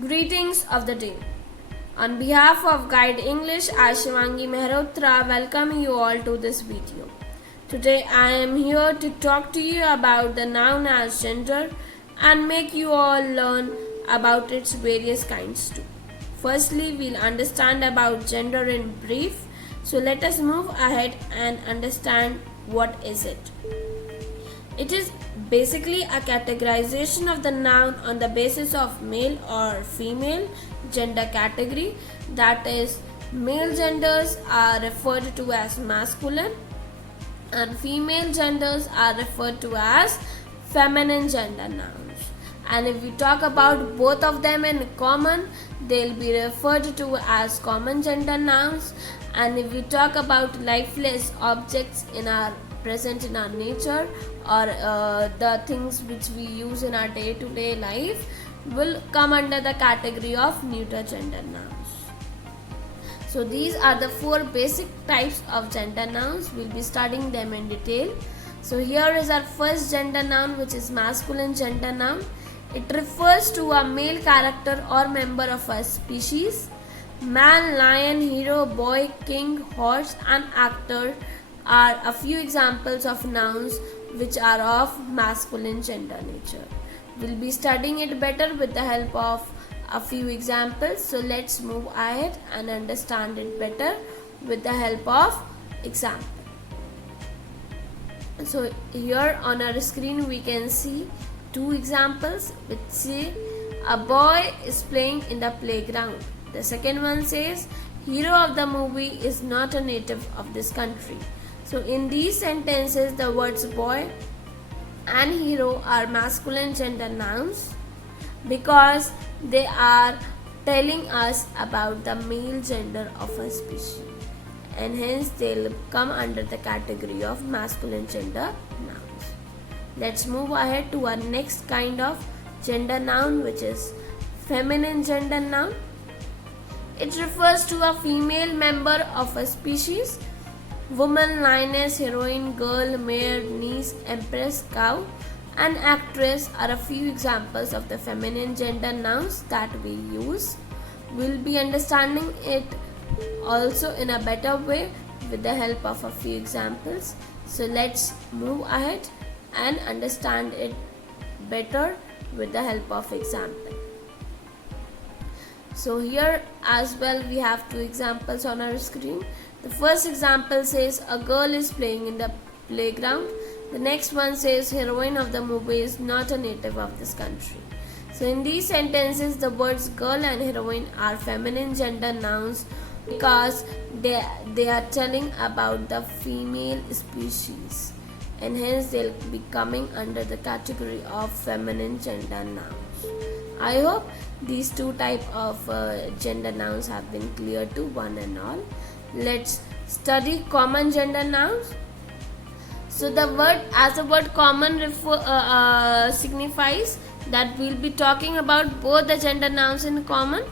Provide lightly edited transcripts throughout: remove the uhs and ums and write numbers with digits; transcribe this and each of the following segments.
Greetings of the day. On behalf of Guide English, I Shivangi Mehrotra welcome you all to this video. Today I am here to talk to you about the noun as gender and make you all learn about its various kinds too. Firstly, we'll understand about gender in brief. So let us move ahead and understand what is it. It is basically a categorization of the noun on the basis of male or female gender category. That is, male genders are referred to as masculine and female genders are referred to as feminine gender nouns. And if we talk about both of them in common, they'll be referred to as common gender nouns. And if we talk about lifeless objects present in our nature or the things which we use in our day-to-day life, will come under the category of neuter gender nouns. So these are the four basic types of gender nouns. We'll be studying them in detail. So here is our first gender noun, which is masculine gender noun. It refers to a male character or member of a species. Man, lion, hero, boy, king, horse and actor are a few examples of nouns which are of masculine gender nature. We'll be studying it better with the help of a few examples. So let's move ahead and understand it better with the help of example. So here on our screen we can see two examples which say a boy is playing in the playground. The second one says hero of the movie is not a native of this country. So in these sentences, the words boy and hero are masculine gender nouns because they are telling us about the male gender of a species, and hence they'll come under the category of masculine gender nouns. Let's move ahead to our next kind of gender noun, which is feminine gender noun. It refers to a female member of a species. Woman, lioness, heroine, girl, mare, niece, empress, cow and actress are a few examples of the feminine gender nouns that we use. We'll be understanding it also in a better way with the help of a few examples. So let's move ahead and understand it better with the help of example. So here as well we have two examples on our screen. The first example says a girl is playing in the playground. The next one says heroine of the movie is not a native of this country. So in these sentences the words girl and heroine are feminine gender nouns because they are telling about the female species, and hence they'll be coming under the category of feminine gender nouns. I hope these two types of gender nouns have been clear to one and all. Let's study common gender nouns. So the word common signifies that we'll be talking about both the gender nouns in common.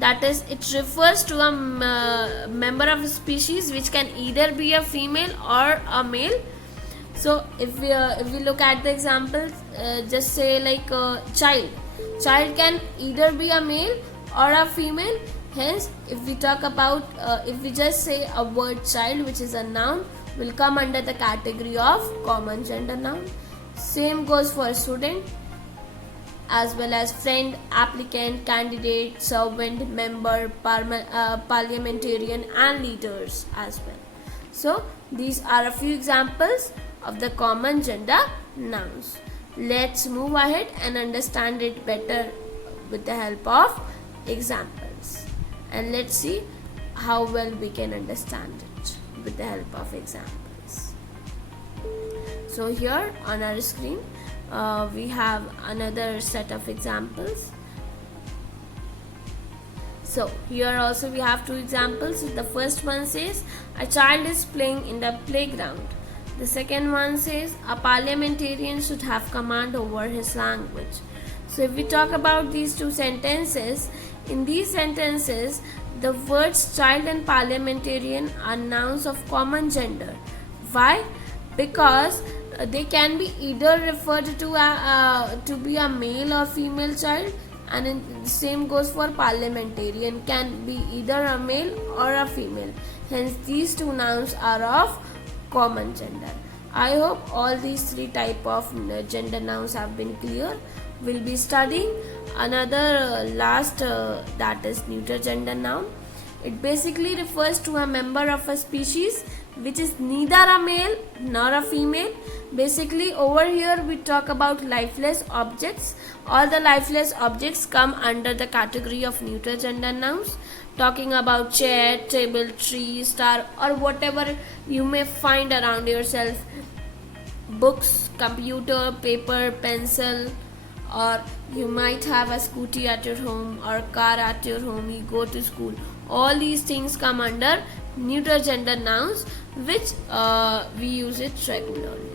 That is, it refers to a member of a species which can either be a female or a male. So if we look at the examples, just say like child can either be a male or a female. Hence, if we talk about if we just say a word child, which is a noun, will come under the category of common gender noun. Same goes for student as well as friend, applicant, candidate, servant, member, parliamentarian and leaders as well. So these are a few examples of the common gender nouns. Let's move ahead and understand it better with the help of examples. And let's see how well we can understand it with the help of examples. So here on our screen we have another set of examples. So here also we have two examples. The first one says a child is playing in the playground. The second one says a parliamentarian should have command over his language. So if we talk about these two sentences, in these sentences the words child and parliamentarian are nouns of common gender. Why? Because they can be either referred to be a male or female child, and the same goes for parliamentarian, can be either a male or a female. Hence these two nouns are of common gender. I hope all these three type of gender nouns have been clear. We'll be studying another last that is neuter gender noun. It basically refers to a member of a species which is neither a male nor a female. Basically over here we talk about lifeless objects. All the lifeless objects come under the category of neuter gender nouns. Talking about chair, table, tree, star, or whatever you may find around yourself. Books, computer, paper, pencil, or you might have a scooty at your home or car at your home, you go to school. All these things come under neuter gender nouns which we use it regularly.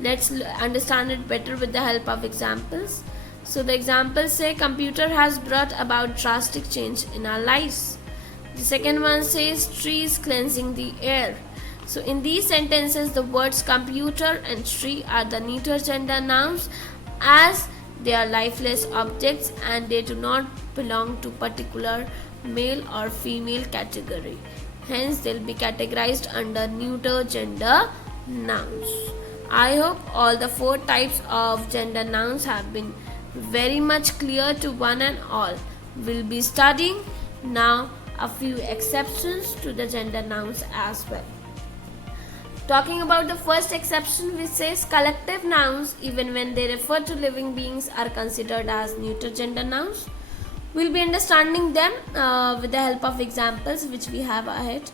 Let's understand it better with the help of examples. So the examples say computer has brought about drastic change in our lives. The second one says trees cleansing the air. So in these sentences the words computer and tree are the neuter gender nouns as they are lifeless objects and they do not belong to particular male or female category. Hence they'll be categorized under neuter gender nouns. I hope all the four types of gender nouns have been very much clear to one and all. We'll be studying now a few exceptions to the gender nouns as well. Talking about the first exception which says collective nouns even when they refer to living beings are considered as neuter gender nouns. We'll be understanding them with the help of examples which we have ahead.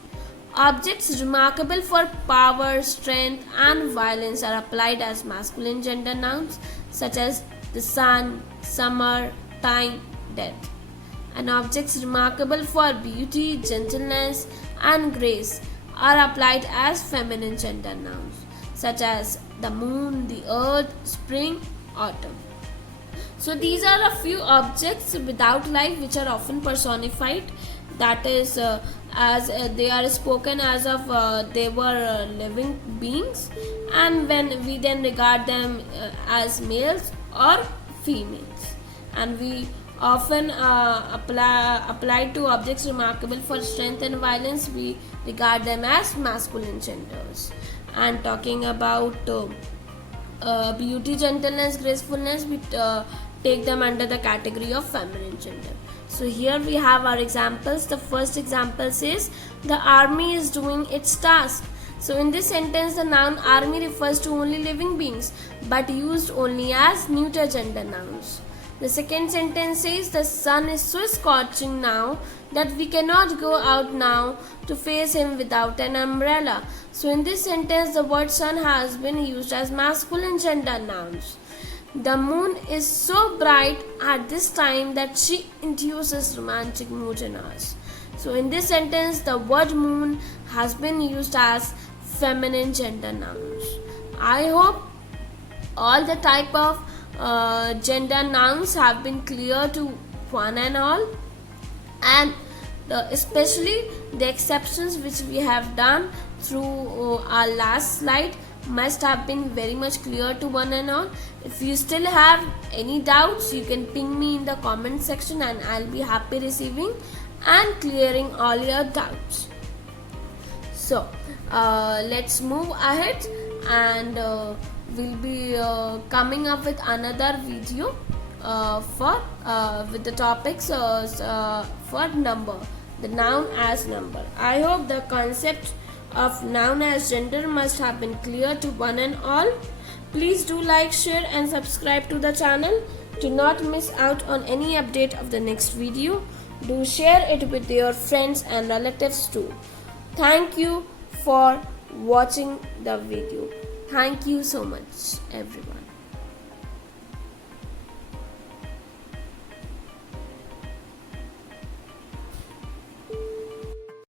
Objects remarkable for power, strength and violence are applied as masculine gender nouns such as the sun, summer, time, death. And objects remarkable for beauty, gentleness and grace are applied as feminine gender nouns such as the moon, the earth, spring, autumn. So these are a few objects without life which are often personified, that is as they are spoken as of they were living beings, and when we then regard them as males or females, and we often apply to objects remarkable for strength and violence, we regard them as masculine genders. And talking about beauty, gentleness, gracefulness, we take them under the category of feminine gender. So here we have our examples. The first example says the army is doing its task. So in this sentence the noun army refers to only living beings but used only as neuter gender nouns. The second sentence says the sun is so scorching now that we cannot go out now to face him without an umbrella. So in this sentence the word sun has been used as masculine gender nouns. The moon is so bright at this time that she induces romantic mood in us. So in this sentence the word moon has been used as feminine gender nouns. I hope all the type of gender nouns have been clear to one and all, and especially the exceptions which we have done through our last slide must have been very much clear to one and all. If you still have any doubts, you can ping me in the comment section and I'll be happy receiving and clearing all your doubts. So let's move ahead, and we'll be coming up with another video with the topics for number, the noun as number. I hope the concept of noun as gender must have been clear to one and all. Please do like, share and subscribe to the channel to not miss out on any update of the next video. Do share it with your friends and relatives too. Thank you for watching the video. Thank you so much everyone.